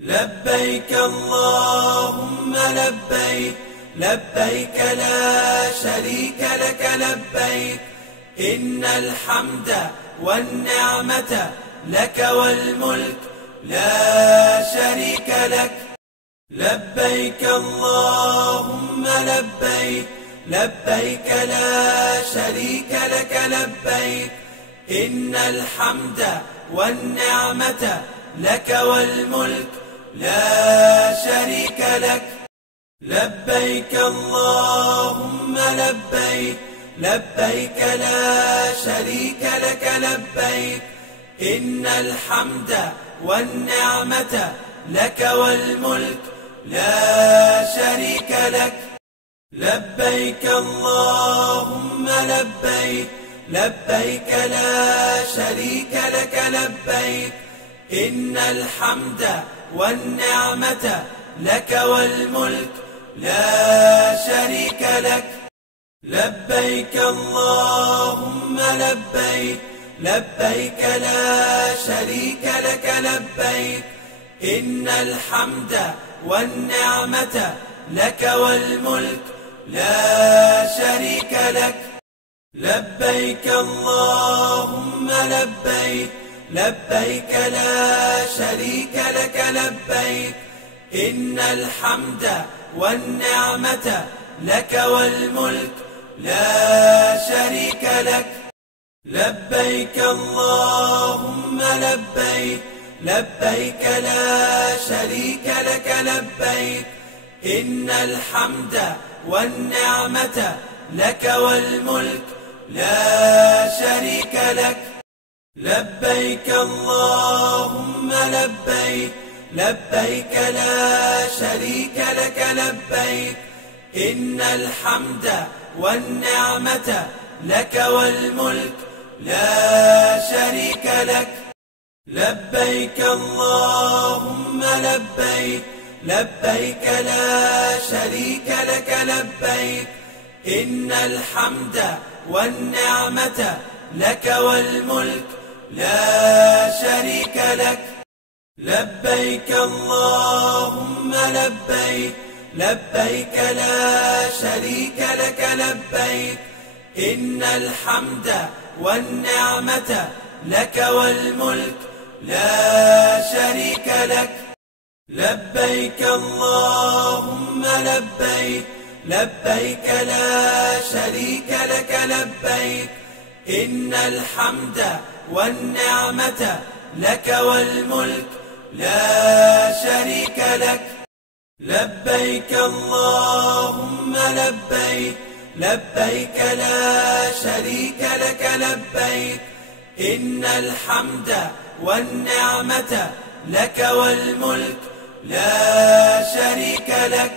لبيك اللهم لبيك، لبيك لا شريك لك لبيك، إن الحمد والنعمة لك والملك لا شريك لك. لبيك اللهم لبيك، لبيك لا شريك لك لبيك، إن الحمد والنعمة لك والملك لا شريك لك. لبيك اللهم لبيك، لبيك لا شريك لك لبيك، إن الحمد والنعمة لك والملك لا شريك لك. لبيك اللهم لبيك، لبيك لا شريك لك لبيك، إن الحمد والنعمة لك والملك لا شريك لك. لبيك اللهم لبيك، لبيك لا شريك لك لبيك، إن الحمد والنعمة لك والملك لا شريك لك. لبيك اللهم لبيك، لبيك لا شريك لك لبيك، إن الحمد والنعمة لك والملك لا شريك لك. لبيك اللهم لبيك، لبيك لا شريك لك لبيك، إن الحمد والنعمة لك والملك لا شريك لك. لبيك اللهم لبيك، لبيك لا شريك لك لبيك، إن الحمد والنعمة لك والملك لا شريك لك. لبيك اللهم لبيك، لبيك لا شريك لك لبيك، إن الحمد والنعمة لك والملك لا شريك لك. لبيك اللهم لبيك، لبيك لا شريك لك لبيك، إن الحمد والنعمة لك والملك لا شريك لك. لبيك اللهم لبيك، لبيك لا شريك لك لبيك، إن الحمد والنعمة لك والملك لا شريك لك. لبيك اللهم لبيك، لبيك لا شريك لك لبيك، إن الحمد والنعمة لك والملك لا شريك لك.